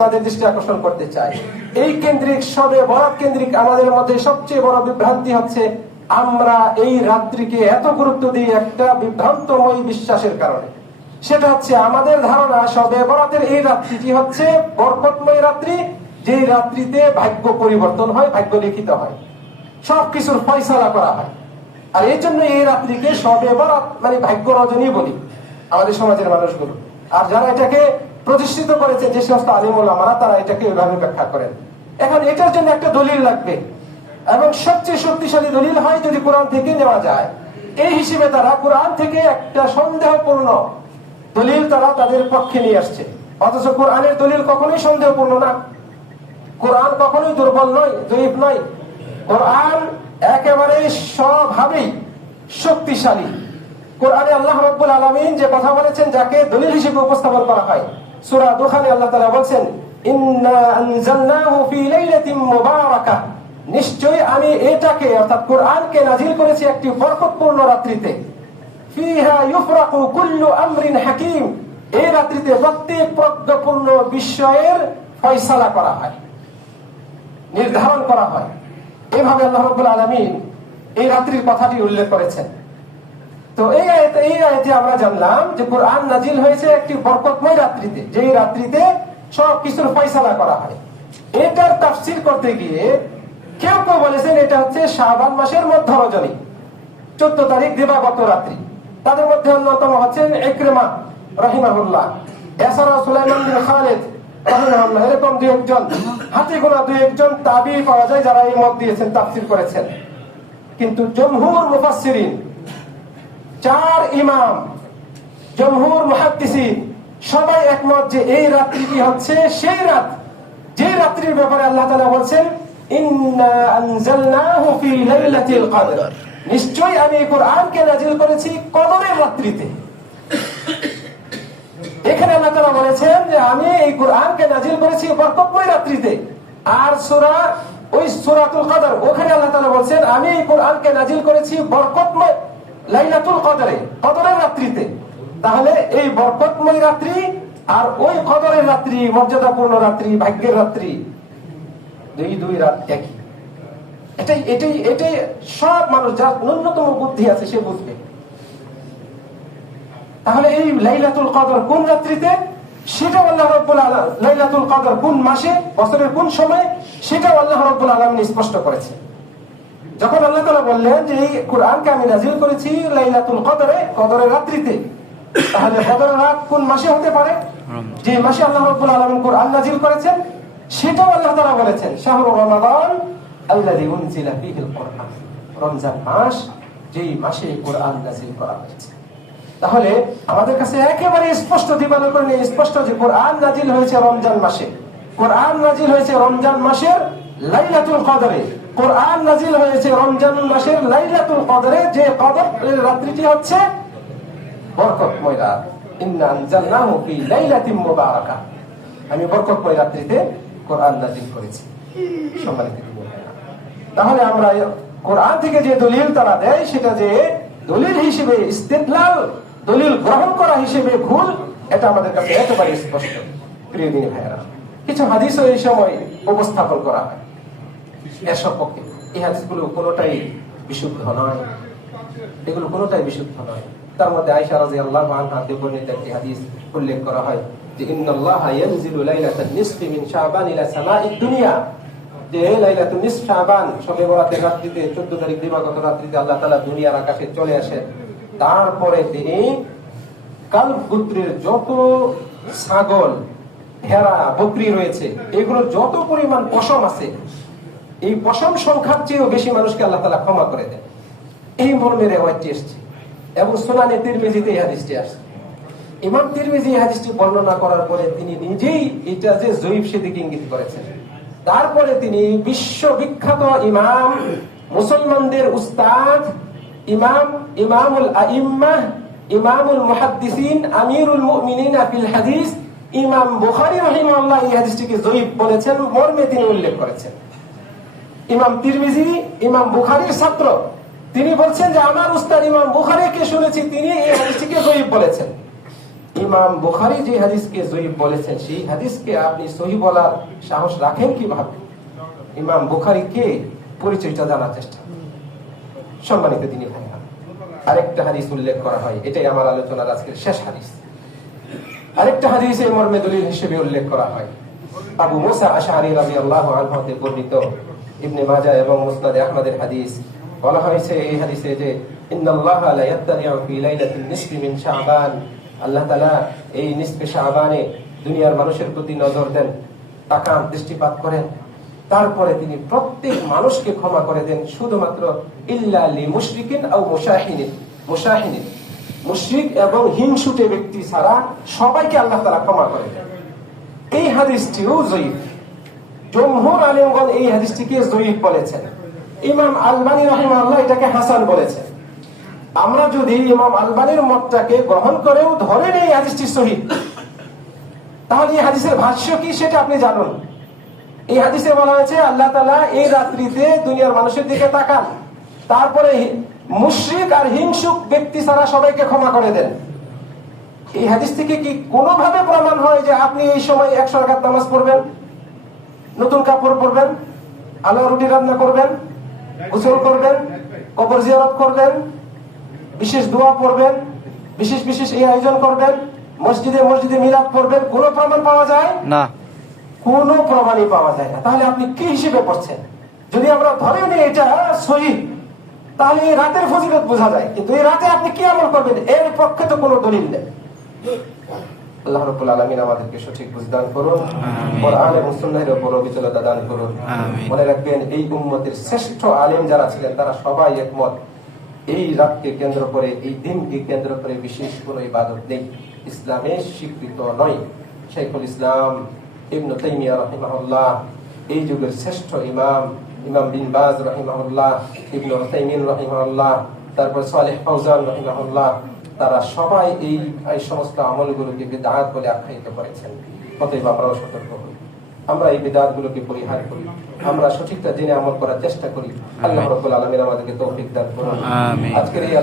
আমাদের দৃষ্টি আকর্ষণ করতে চাই। এই কেন্দ্রিক সবে বরাত কেন্দ্রিক আমাদের মধ্যে সবচেয়ে বড় বিভ্রান্তি হচ্ছে আমরা এই রাত্রিকে এত গুরুত্ব দিই একটা বিভ্রান্তময় বিশ্বাসের কারণে। সেটা হচ্ছে আমাদের ধারণা সবে বরাতের এই রাত্রিটি হচ্ছে বরকতময় রাত্রি, যেই রাত্রিতে ভাগ্য পরিবর্তন হয়, ভাগ্য লিখিত হয়, সবকিছুর ফয়সালা করা হয়। আর এই জন্য এই রাত্রিকে সবে বরাত মানে ভাগ্য রজনী বলি আমাদের সমাজের মানুষগুলো। আর যারা এটাকে প্রতিষ্ঠিত করেছে যে সমস্ত আলিম ওলামারা, তারা এটাকে এভাবে ব্যাখ্যা করেন। এখন এটার জন্য একটা দলিল লাগবে, এবং সবচেয়ে শক্তিশালী দলিল হয় যদি কোরআন থেকে নেওয়া যায়। এই হিসেবে তারা কোরআন থেকে একটা সন্দেহপূর্ণ দলিল তারা তাদের পক্ষে নিয়ে আসছে, অথচ কোরআনের দলিল কখনোই সন্দেহপূর্ণ না। কোরআন কখনোই দুর্বল নয়, জয়ীফ নয়। কোরআন একেবারে স্বভাবেই শক্তিশালী। কোরআনে আল্লাহ রাব্বুল আলামিন যে কথা বলেছেন, যাকে দলিল হিসেবে উপস্থাপন করা হয়, সূরা দুখানে আল্লাহ তাআলা বলেন, ইন্না আনজালনাহু ফি লাইলাতিন মুবারাকাহ, নিশ্চয়ই আমি এটাকে অর্থাৎ কোরআনকে নাযিল করেছি একটি বরকতপূর্ণ রাত্রিতে। ফিহা ইউফরাকু কুল্লু আমরিন হাকীম, এই রাত্রিতে প্রত্যেক প্রজ্ঞাপূর্ণ বিষয়ের ফয়সালা করা হয়, নির্ধারণ করা হয়। এইভাবে আল্লাহ রাব্বুল আলামিন এই রাত্রির কথাটি উল্লেখ করেছেন। তো এই আয়াতে আমরা জানলাম যে কোরআন নাজিল হয়েছে একটি বরকতময় রাত্রিতে, যেই রাত্রিতে সব কিছুর ফয়সালা করা হয়। এটার তাফসীর করতে গিয়ে কেউ কেউ বলেছেন এটা হচ্ছে শাবান মাসের মধ্য রজনী, 14 তারিখ দিবাগত রাত্রি। তাদের মধ্যে অন্যতম হচ্ছেন ইকরিমা রাহিমাহুল্লাহ, এছাড়াও সুলাইমান বিন খালিদ রাহিমাহুল্লাহ, এরকম দুই একজন হাতে গোনা দুই একজন তাবিঈ পাওয়া যায় যারা এই মত দিয়েছেন, তাফসীর করেছেন। কিন্তু জমহুর মুফাসসিরিন, 4 ইমাম, জমহুর মুহাদ্দিসিন সবাই একমত যে এই রাত্রিটি হচ্ছে সেই রাত যে রাত্রির ব্যাপারে আল্লাহ তাআলা বলেছেন, ইন্না আনজালনাহু ফি লাইলাতিল কদর, নিশ্চয়ই আমি এই কোরআনকে নাযিল করেছি কদরের রাত্রিতে। এখানে আল্লাহ তাআলা বলেছেন যে আমি এই কোরআনকে নাযিল করেছি বরকতময় রাত্রিতে। আর সূরাতুল কদর, ওখানে আল্লাহ তাআলা বলেছেন আমি এই কোরআনকে নাযিল করেছি বরকতময় লাইলাতুল কদরে, কদরের রাত্রিতে। তাহলে এই বরকতময় রাত্রি আর ওই কদরের রাত্রি, মর্যাদাপূর্ণ রাত্রি, ভাগ্যের রাত্রি, দুই রাত একই। এটাই সব মানুষ, যার ন্যূনতম বুদ্ধি আছে সে বুঝবে। তাহলে এই লাইলাতুল কদর কোন রাত্রিতে, সেটাও আল্লাহ রাব্বুল আলামিন, লাইলাতুল কদর কোন মাসে, বছরের কোন সময়, সেটাও আল্লাহ রাব্বুল আলামিন স্পষ্ট করেছে। যখন আল্লাহ তাআলা বললেন যে এই কোরআনকে আমি নাযিল করেছি লাইলাতুল কদরে, কদরের রাত্রিতে, তাহলে কদরের রাত কোন মাসে হতে পারে? যে মাসে আল্লাহ রাব্বুল আলামিন কোরআন নাযিল করেছেন, সেটাও আল্লাহ তাআলা বলেছেন, শাহরু রমাদান আল্লাযী উনজিলা ফীহিল কুরআন, রমজান মাস যেই মাসে কোরআন নাযিল করা হয়েছে। তাহলে আমাদের কাছে একেবারে স্পষ্ট, দিবালোকে স্পষ্ট যে কোরআন নাযিল হয়েছে রমজান মাসে, কোরআন নাযিল হয়েছে রমজান মাসের লাইলাতুল কদরে, কোরআন নাযিল হয়েছে রমজান মাসের লাইলাতুল কদরে, যে কদরের রাত্রিটি হচ্ছে বরকতময় রাত। ইন্না আনজালনাহু ফি লাইলাতিন মুবারাকাহ, আমি বরকতময় রাত্রিতে কোরআন নাযিল করেছি। সম্মানিত ভাইরা, তাহলে আমরা কোরআন থেকে যে দলিল তারা দেয়, সেটা যে দলিল হিসেবে ইস্তিদলাল, দলিল গ্রহণ করা হিসেবে ভুল, এটা আমাদের কাছে একেবারে স্পষ্ট। প্রিয় দিনী ভাইরা, কিছু হাদিসও এই সময় উপস্থাপন করা হয় এর সপক্ষে। এই হাদিসগুলো কোনোটাই বিশুদ্ধ নয়, এগুলো কোনোটাই বিশুদ্ধ নয়। তার মধ্যে আয়েশা রাদিয়াল্লাহু আনহা থেকে বর্ণিত একটি হাদিস উল্লেখ করা হয় যে ইন্নাল্লাহা ইয়ানজিলু লাইলাতান নিসফি মিন শাবান ইলা সামাঈদ দুনিয়া, যে লাইলাতুন নিসফ শাবান, শবে বরাতের রাত্রিতে, 14 তারিখ দিবাগত রাত্রিতে আল্লাহ তাআলা দুনিয়ার আকাশে চলে আসেন। তারপরে তিনি কালব গোত্রের যত ছাগল, ভেড়া, বকরি রয়েছে, এগুলোর যত পরিমাণ পশম আছে, এই পশম সংখ্যার চেয়েও বেশি মানুষকে আল্লাহ তাআলা ক্ষমা করে দেন। এই মর্মে রিওয়ায়াতটি এসেছে এবং সুনানে তিরমিজিতে এই হাদিসটি আসছে। ইমাম তিরমিজি এই হাদিসটি বর্ণনা করার পরে তিনি নিজেই এটা যে জয়ীফ সেদিকে ইঙ্গিত করেছেন। তারপরে তিনি বিশ্ববিখ্যাত ইমাম, মুসলমানদের উস্তাদ, ইমামুল আইম্মাহ, ইমামুল মুহাদ্দিসিন, আমিরুল মুমিনিন ফিল হাদিস, ইমাম বুখারী রাহিমাহুল্লাহ এই হাদিসটিকে জয়ীফ বলেছেন, মর্মে তিনি উল্লেখ করেছেন। ইমাম তিরমিজি ইমাম বুখারীর ছাত্র, তিনি বলছেন যে আমার উস্তাদ ইমাম বুখারীকে শুনেছি তিনি এই হাদিসটিকে জয়ীফ বলেছেন। ইমাম বুখারী যে হাদিসকে যঈফ বলেছেন সেই হাদিসকে আপনি সহিহ বলার সাহস রাখেন কিভাবে? ইমাম বুখারী কে, পরিচয়টা জানার চেষ্টা। সম্মানিত দিনী ভাইরা, আরেকটা হাদিস উল্লেখ করা হয়, এটাই আমার আলোচনার আজকের শেষ হাদিস। আরেকটা হাদিস এই মর্মে দলিল হিসেবে উল্লেখ করা হয়, আবু মুসা আশআরী রাদিয়াল্লাহু আনহু হতে বর্ণিত, ইবনে মাজাহ এবং মুসনাদ আহমদের হাদিস। বলা হয়েছে এই হাদিসে যে ইন্নাল্লাহা লা ইয়াত্তালিউ ফি লাইলাতিন নিসফি মিন শাবান, আল্লাহ তাআলা এই নিসফে শাবানে দুনিয়ার মানুষের প্রতি নজর দেন, তাকান, দৃষ্টিপাত করেন, তারপরে তিনি প্রত্যেক মানুষকে ক্ষমা করে দেন, শুধুমাত্র ইল্লা লি মুশরিকিন আও মুশাহিনিন, মুশরিক এবং হিংসুটে ব্যক্তি ছাড়া সবাইকে আল্লাহ তাআলা ক্ষমা করে দেন। এই হাদিসটিও যঈফ। জমহুর আলেমগণ এই হাদিসটিকে যঈফ বলেছেন। ইমাম আলবানী রাহিমাহুল্লাহ এটাকে হাসান বলেছেন। আমরা যদি ইমাম আলবানীর মতটাকে গ্রহণ করেও ধরে নেই এই হাদিসটি সহিহ, তাহলে এই হাদিসের ভাষ্য কি সেটা আপনি জানুন। এই হাদিসে বলা হয়েছে আল্লাহ তাআলা এই রাত্রিতে দুনিয়ার মানুষের দিকে তাকান, তারপরে মুশরিক আর হিংসুক ব্যক্তি ছাড়া সবাইকে ক্ষমা করে দেন। এই হাদিস থেকে কি কোনোভাবে প্রমাণ হয় যে আপনি এই সময় 100 রাকাত নামাজ পড়বেন, নতুন কাপড় পরবেন, আলো রুটি রান্না করবেন, গোসল করবেন, কবর জিয়ারত করবেন, বিশেষ দোয়া পড়বেন, বিশেষ এই আয়োজন করবেন, মসজিদে মিলাদ পড়বেন? কোনো প্রমাণ পাওয়া যায় না, কোনো প্রমাণই পাওয়া যায় না। তাহলে আপনি কি হিসেবে পড়ছেন? যদি আমরা ধরে নিই এটা সহিহ, তাহলে এই রাতের ফজিলত বোঝা যায়, কিন্তু এই রাতে আপনি কি আমল করবেন এর পক্ষে তো কোনো দলিল নেই। আল্লাহ রাব্বুল আলামিন আমাদেরকে সঠিক বুঝ দান করুন, কোরআন এবং সুন্নাহের উপর অবিচলতা দান করুন। মনে রাখবেন, এই উম্মতের শ্রেষ্ঠ আলেম যারা ছিলেন তারা সবাই একমত, এই রাতকে কেন্দ্র করে, এই দিনকে কেন্দ্র করে বিশেষ কোনো ইবাদত নেই, ইসলামে স্বীকৃত নয়। শাইখুল ইসলাম ইবনে তাইমিয়া রাহিমাহুল্লাহ, এই যুগের শ্রেষ্ঠ ইমাম বিন বাজ রাহিমাহুল্লাহ, ইবনে উসাইমিন রাহিমাহুল্লাহ, তারপর সালেহ ফাওজান রাহিমাহুল্লাহ, তারা সবাই এই সমস্ত আমলগুলোকে বিদআত বলে আখ্যায়িত করেছেন। অতএব আমরাও সতর্ক হই, আমরা এই বিদআতগুলোকে পরিহার করি, আমরা সঠিকটা জেনে আমল করার চেষ্টা করি। আল্লাহ রাব্বুল আলামিন আমাদেরকে তৌফিক দান করুন। আজকের এই